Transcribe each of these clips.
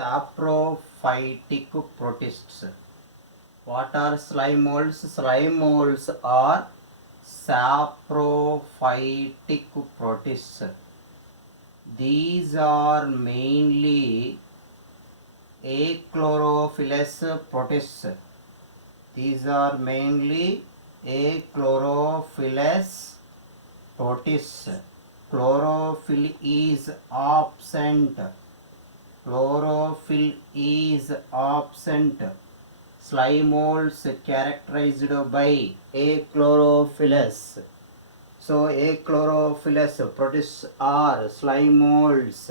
Saprophytic protists. What are slime molds? Slime molds are saprophytic protists. These are mainly achlorophyllous protists. These are mainly achlorophyllous protists. Chlorophyll is absent. Chlorophyll is absent. Slime molds characterized by achlorophyllous. So achlorophyllous protists are slime molds.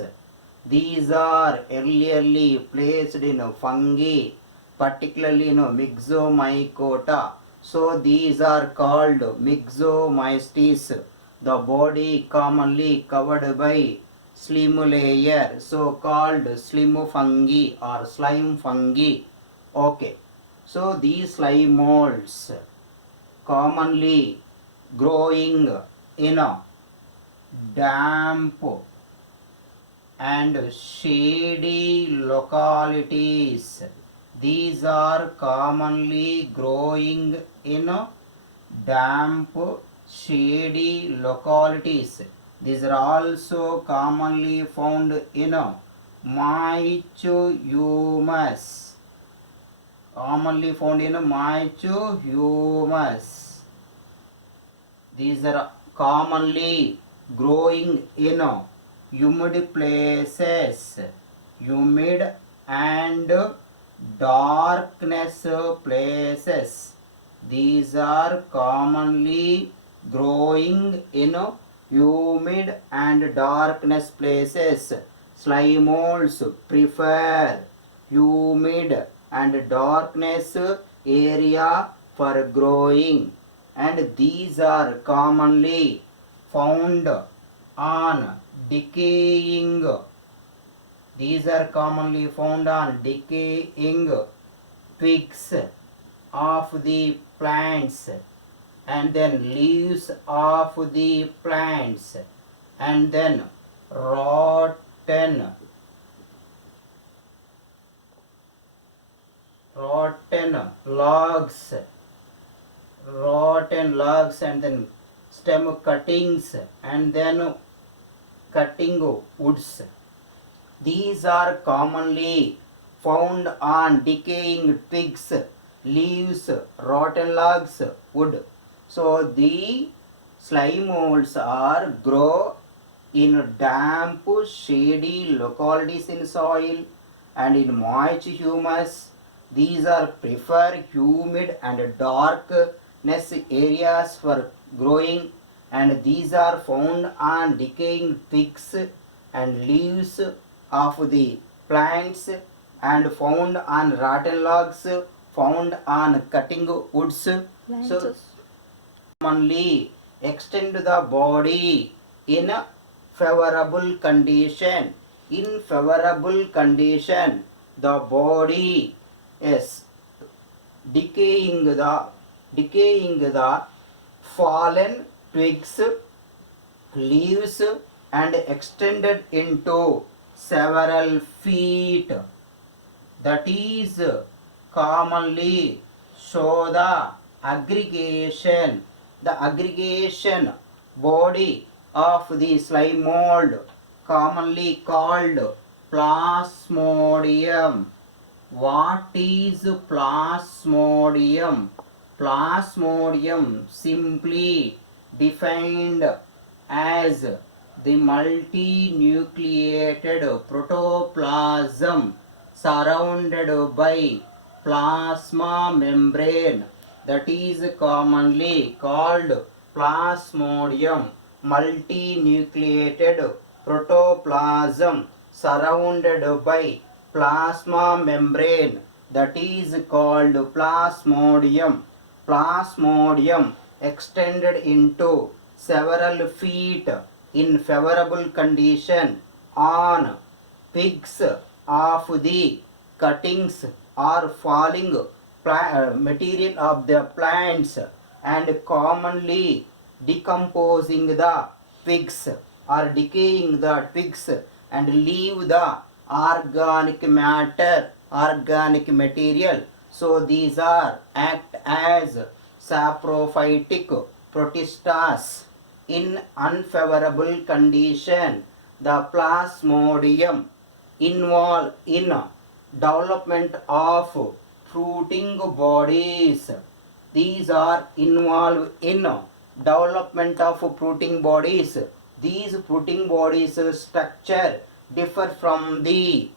These are earlierly placed in fungi, particularly in Myxomycota. So these are called Myxomystes. The body commonly covered by slime layer, so called slime fungi or slime fungi. Okay, so these slime molds commonly growing in damp and shady localities. These are commonly growing in damp, shady localities. These are also commonly found in moist humus. Commonly found in moist humus. These are commonly growing in humid places, humid and darkness places. These are commonly growing in humid and darkness places. Slime molds prefer humid and darkness area for growing, and these are commonly found on decaying. These are commonly found on decaying twigs of the plants, and then leaves of the plants, and then rotten logs, and then stem cuttings, and then cutting woods. These are commonly found on decaying twigs, leaves, rotten logs, wood. So the slime molds are grow in damp, shady localities in soil and in moist humus. These are prefer humid and darkness areas for growing, and these are found on decaying twigs and leaves of the plants, and found on rotten logs, found on cutting woods. So commonly extend the body in a favorable condition. In favorable condition, the body is decaying the fallen twigs, leaves, and extended into several feet. That is commonly show the aggregation body of the slime mold, commonly called plasmodium. What is plasmodium? Plasmodium simply defined as the multinucleated protoplasm surrounded by plasma membrane, that is commonly called plasmodium. Multinucleated protoplasm surrounded by plasma membrane, that is called plasmodium. Plasmodium extended into several feet in favorable condition on twigs of the cuttings or falling material of the plants, and commonly decomposing the twigs or decaying the twigs and leave the organic matter, organic material. So these are act as saprophytic protistas in unfavorable condition. The plasmodium involved in development of fruiting bodies. These are involved in development of fruiting bodies. These fruiting bodies structure differ from the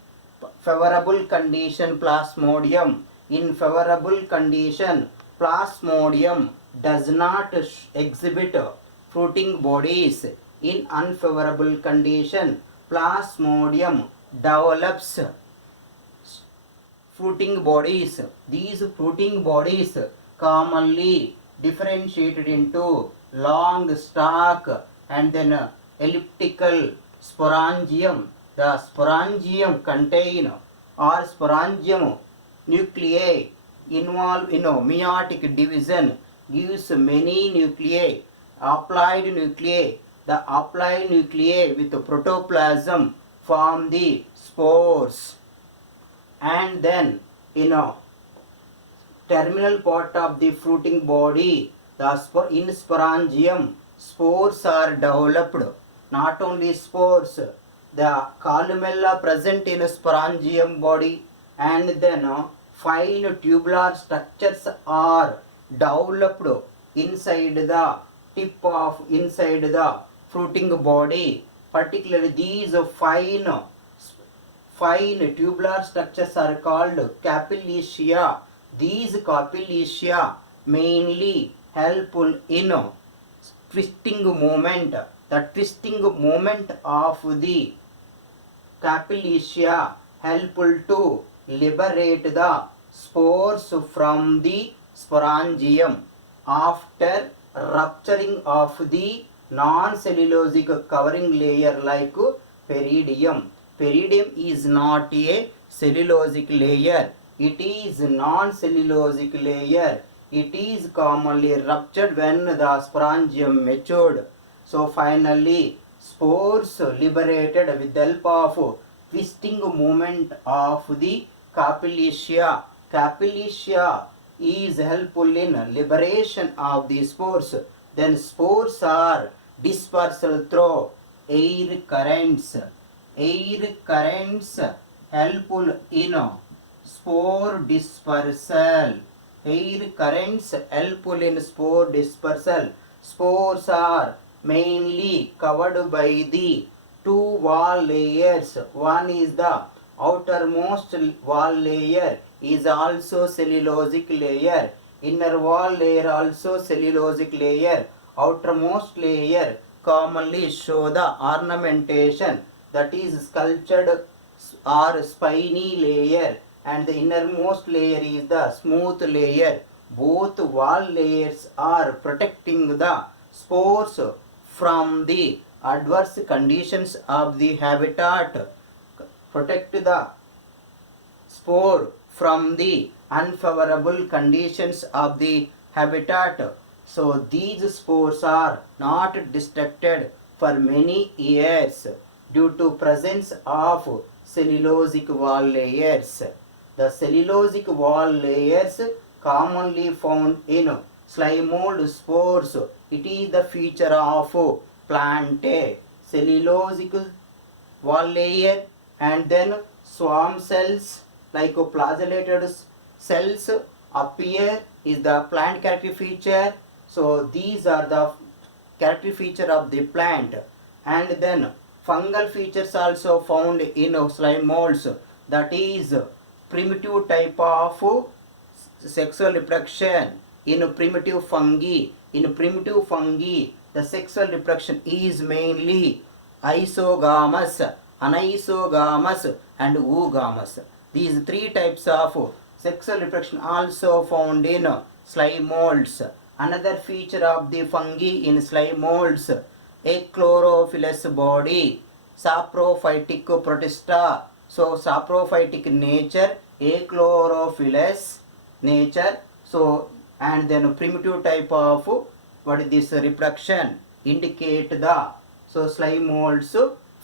favorable condition plasmodium. In favorable condition, plasmodium does not exhibit fruiting bodies. In unfavorable condition, plasmodium develops fruiting bodies. These fruiting bodies commonly differentiated into long stalk and then elliptical sporangium. The sporangium contain or sporangium nuclei involved in meiotic division gives many nuclei, applied nuclei. The applied nuclei with protoplasm form the spores, and then terminal part of the fruiting body, in sporangium, spores are developed. Not only spores, the columella present in sporangium body, and then fine tubular structures are developed inside the inside the fruiting body. Particularly these fine tubular structures are called capillaceae. These capillaceae mainly helpful in twisting movement. The twisting movement of the capillaceae helpful to liberate the spores from the sporangium. After rupturing of the non-cellulosic covering layer like peridium. Peridium is not a cellulosic layer. It is non-cellulosic layer. It is commonly ruptured when the sporangium matured. So finally, spores liberated with the help of twisting movement of the capillaceae. Capillaceae is helpful in liberation of the spores. Then spores are dispersal through air currents. Air currents helpful in spore dispersal. Air currents helpful in spore dispersal. Spores are mainly covered by the two wall layers. One is the outermost wall layer is also cellulosic layer. Inner wall layer also cellulosic layer. Outermost layer commonly show the ornamentation, that is sculptured or spiny layer, and the innermost layer is the smooth layer. Both wall layers are protecting the spores from the adverse conditions of the habitat. Protect the spore from the unfavorable conditions of the habitat. So these spores are not destructed for many years due to presence of cellulosic wall layers. The cellulosic wall layers commonly found in slime mold spores. It is the feature of plant. Cellulosic wall layer, and then swarm cells like flagellated cells appear is the plant character feature. So these are the character feature of the plant. And then fungal features also found in slime molds, that is primitive type of sexual reproduction in primitive fungi. In primitive fungi, the sexual reproduction is mainly isogamous, anisogamous and oogamous. These three types of sexual reproduction also found in slime molds. Another feature of the fungi in slime molds, a chlorophyllous body, saprophytic protista. So saprophytic nature, a chlorophyllous nature. So and then primitive type of what is this reproduction indicate the slime molds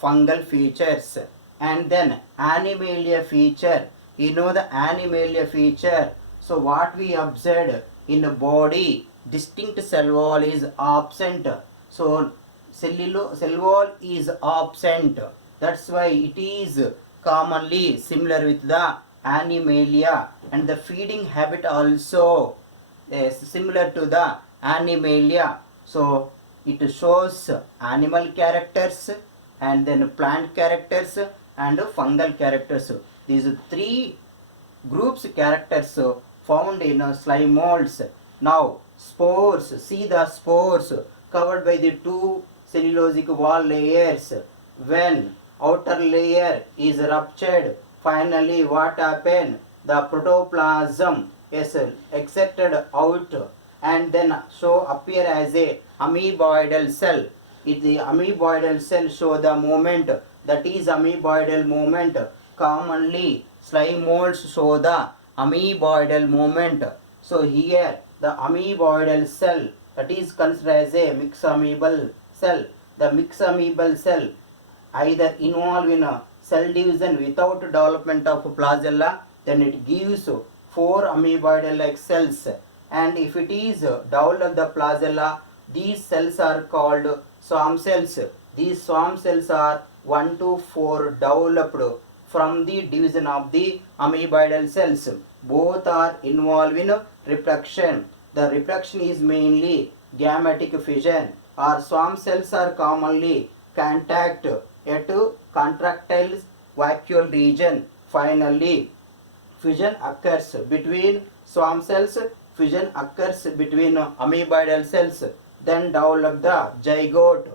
fungal features. And then animalia feature. You know the animalia feature. So what we observed in the body, distinct cell wall is absent. So cell wall is absent. That's why it is commonly similar with the animalia, and the feeding habit also is similar to the animalia. So it shows animal characters and then plant characters and fungal characters. These three groups characters found in slime molds. Now spores, see the spores covered by the two cellulosic wall layers. When outer layer is ruptured, finally what happened? The protoplasm is extracted out and then so appear as a amoeboidal cell. If the amoeboidal cell show the movement, that is amoeboidal movement. Commonly slime molds show the amoeboidal movement. So here the amoeboidal cell, that is considered as a myxamoebal cell. The myxamoebal cell either involved in a cell division without development of flagella, then it gives four amoeboidal like cells. And if it is developed the flagella, these cells are called swarm cells. These swarm cells are 1 to 4 developed from the division of the amoeboidal cells. Both are involved in reproduction. The reproduction is mainly gametic fission, or swarm cells are commonly contact at contractile vacuole region. Finally fission occurs between swarm cells, fission occurs between amoeboidal cells, then develop the zygote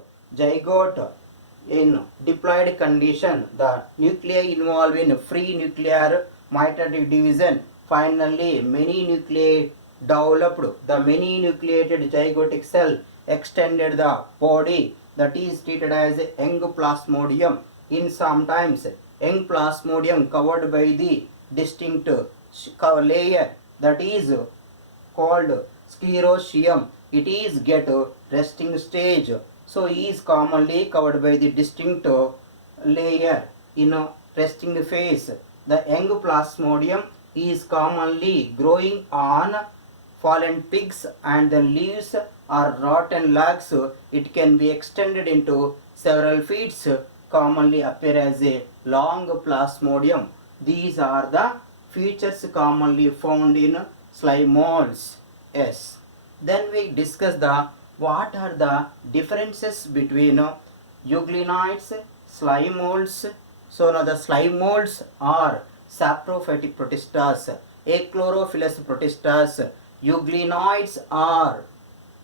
in diploid condition. The nuclei involved in free nuclear mitotic division. Finally many nuclei developed. The many nucleated zygotic cell extended the body, that is treated as young plasmodium. In sometimes young plasmodium covered by the distinct layer, that is called sclerotium. It is get resting stage. So it is commonly covered by the distinct layer in a resting phase. The young plasmodium is commonly growing on fallen twigs and the leaves or rotten logs. It can be extended into several feet, commonly appear as a long plasmodium. These are the features commonly found in slime molds. Yes. Then we discuss the what are the differences between euglenoids, slime molds. So now the slime molds are saprophytic protistas, achlorophyllous protistas. Euglenoids are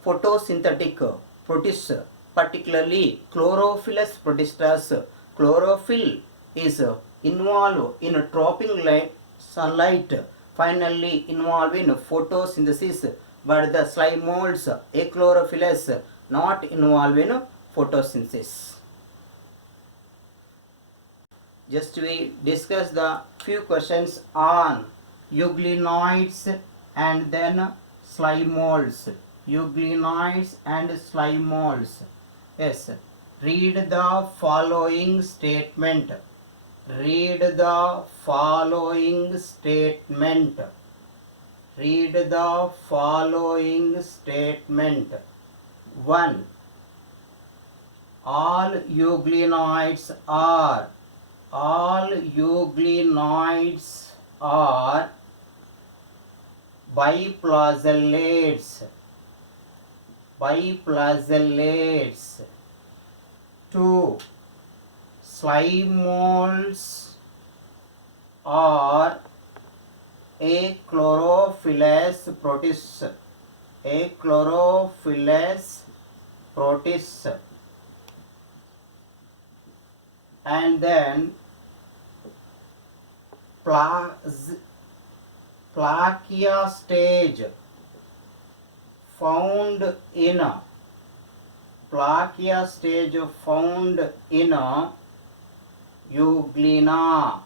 photosynthetic protists, particularly chlorophyllous protistas. Chlorophyll is involved in trapping light, sunlight, finally involved in photosynthesis, but the slime molds achlorophyllous not involved in photosynthesis. Just we discuss the few questions on euglenoids and then slime molds. Euglenoids and slime molds. Yes. Read the following statement. Read the following statement. Read the following statement. 1. All euglenoids are biflagellates. 2. Slime molds are achlorophyllous protists. And then plakia stage found in euglena.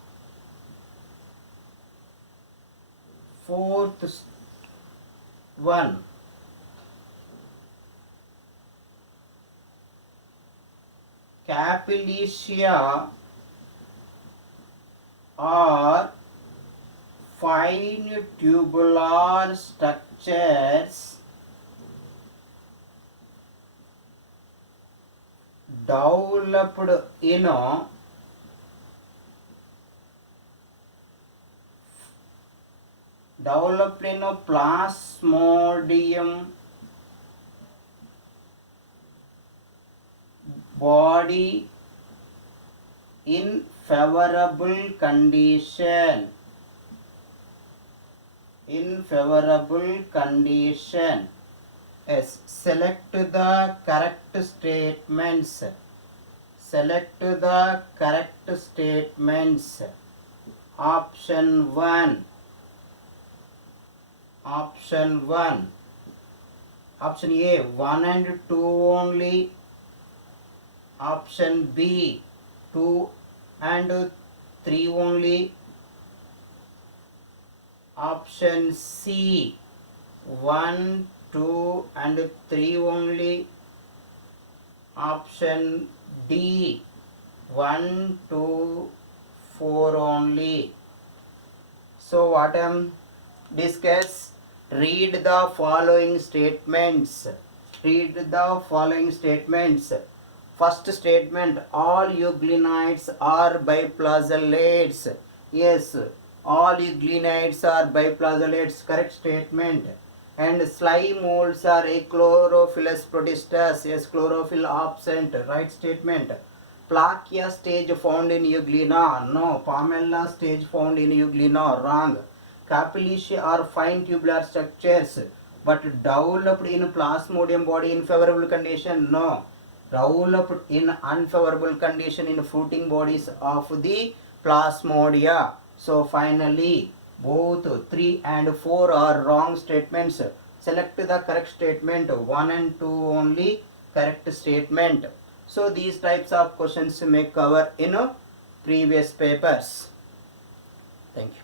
4th one, Capellicia are fine tubular structures developed in plasmodium body in favorable condition. Yes, select the correct statements. Option 1. Option A 1 and 2 only. Option B 2 and 3 only. Option C 1, 2 and 3 only. Option D 1, 2, 4 only. So what discuss? Read the following statements. First statement, all euglenides are biflagellates. Yes, all euglenides are biflagellates. Correct statement. And slime molds are achlorophilus protistas. Yes, chlorophyll absent. Right statement. Plakia stage found in euglena. No. Pamela stage found in euglena. Wrong. Capillaceae are fine tubular structures but developed in plasmodium body in favorable condition. No. Developed in unfavorable condition in fruiting bodies of the plasmodia. So finally both 3 and 4 are wrong statements. Select the correct statement. 1 and 2 only correct statement. So these types of questions may cover in previous papers. Thank you.